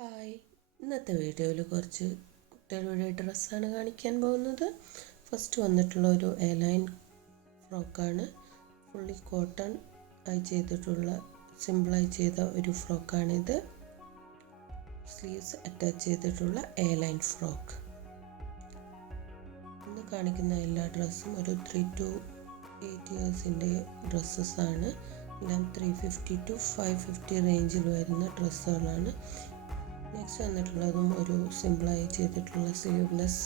Hi, ഇന്നത്തെ വീഡിയോയിൽ കുറച്ച് കുട്ടികളുടെ ഡ്രസ്സാണ് കാണിക്കാൻ പോകുന്നത്. ഫസ്റ്റ് വന്നിട്ടുള്ള ഒരു എയർലൈൻ ഫ്രോക്കാണ്. ഫുള്ളി കോട്ടൺ ആയി ചെയ്തിട്ടുള്ള സിമ്പിളായി ചെയ്ത ഒരു ഫ്രോക്കാണിത്. സ്ലീവ്സ് അറ്റാച്ച് ചെയ്തിട്ടുള്ള എയർലൈൻ ഫ്രോക്ക്. ഇന്ന് കാണിക്കുന്ന എല്ലാ ഡ്രസ്സും ഒരു 3 to 8 ഇയേഴ്സിൻ്റെ ഡ്രസ്സസ്സാണ്. എല്ലാം 350 to 550 റേഞ്ചിൽ വരുന്ന ഡ്രസ്സുകളാണ്. നെക്സ്റ്റ് വന്നിട്ടുള്ളതും ഒരു സിമ്പിളായി ചെയ്തിട്ടുള്ള സ്ലീവ്ലെസ്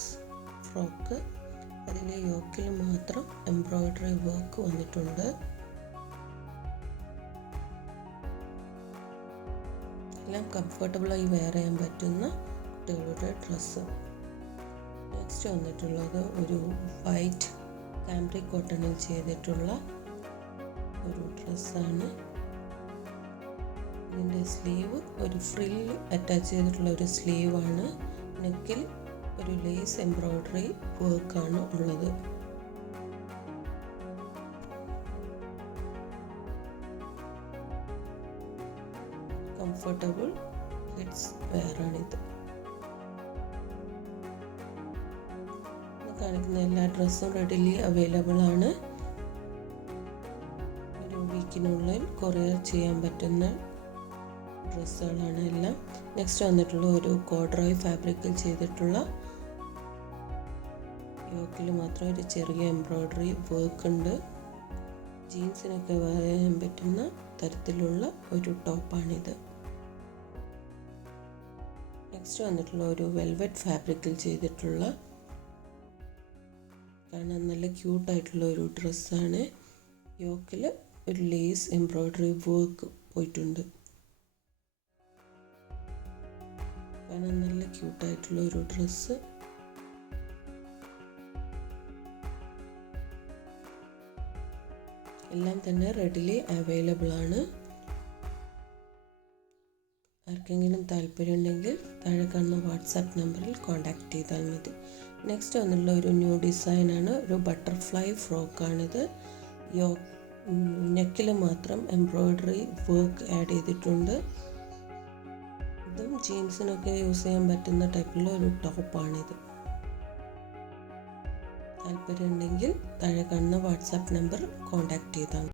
ഫ്രോക്ക്. അതിലെ യോക്കിൽ മാത്രം എംബ്രോയ്ഡറി വർക്ക് വന്നിട്ടുണ്ട്. എല്ലാം കംഫർട്ടബിളായി വെയർ ചെയ്യാൻ പറ്റുന്ന കുട്ടികളുടെ ഡ്രസ്സ്. നെക്സ്റ്റ് വന്നിട്ടുള്ളത് ഒരു വൈറ്റ് കാംബ്രിക് കോട്ടണിൽ ചെയ്തിട്ടുള്ള ഒരു ഡ്രസ്സാണ്. ഇതിൻ്റെ സ്ലീവ് ഒരു ഫ്രില്ല് അറ്റാച്ച് ചെയ്തിട്ടുള്ള ഒരു സ്ലീവാണ്. നെക്കിൽ ഒരു ലേസ് എംബ്രോയ്ഡറി വർക്കാണ് ഉള്ളത്. കംഫർട്ടബിൾ കിഡ്സ് വെയറാണിത്. കാണിക്കുന്ന എല്ലാ ഡ്രസ്സും റെഡിലി അവൈലബിൾ ആണ്. ഒരു വീക്കിനുള്ളിൽ കൊറിയർ ചെയ്യാൻ പറ്റുന്ന ഡ്രസ്സുകളാണ് എല്ലാം. നെക്സ്റ്റ് വന്നിട്ടുള്ള ഒരു കോഡ്രോയ് ഫാബ്രിക്കിൽ ചെയ്തിട്ടുള്ള യോക്കിൽ മാത്രം ഒരു ചെറിയ എംബ്രോയ്ഡറി വർക്ക് ഉണ്ട്. ജീൻസിനൊക്കെ വെയർ ചെയ്യാൻ പറ്റുന്ന തരത്തിലുള്ള ഒരു ടോപ്പാണിത്. നെക്സ്റ്റ് വന്നിട്ടുള്ള ഒരു വെൽവെറ്റ് ഫാബ്രിക്കിൽ ചെയ്തിട്ടുള്ള കാണാൻ നല്ല ക്യൂട്ടായിട്ടുള്ള ഒരു ഡ്രസ്സാണ്. യോക്കിൽ ഒരു ലേസ് എംബ്രോയ്ഡറി വർക്ക് പോയിട്ടുണ്ട്. കാണാൻ നല്ല ക്യൂട്ടായിട്ടുള്ള ഒരു ഡ്രസ്സ്. എല്ലാം തന്നെ റെഡിലി അവൈലബിൾ ആണ്. ആർക്കെങ്കിലും താല്പര്യമുണ്ടെങ്കിൽ താഴെ കാണുന്ന വാട്സാപ്പ് നമ്പറിൽ കോൺടാക്റ്റ് ചെയ്താൽ മതി. നെക്സ്റ്റ് വന്നുള്ള ഒരു ന്യൂ ഡിസൈനാണ്. ഒരു ബട്ടർഫ്ലൈ ഫ്രോക്കാണിത്. നെക്കിൽ മാത്രം എംബ്രോയ്ഡറി വർക്ക് ആഡ് ചെയ്തിട്ടുണ്ട്. ഇതും ജീൻസിനൊക്കെ യൂസ് ചെയ്യാൻ പറ്റുന്ന ടൈപ്പിലുള്ള ഒരു ടോപ്പാണിത്. താല്പര്യമുണ്ടെങ്കിൽ താഴെ കാണുന്ന വാട്സാപ്പ് നമ്പർ കോൺടാക്റ്റ് ചെയ്താൽ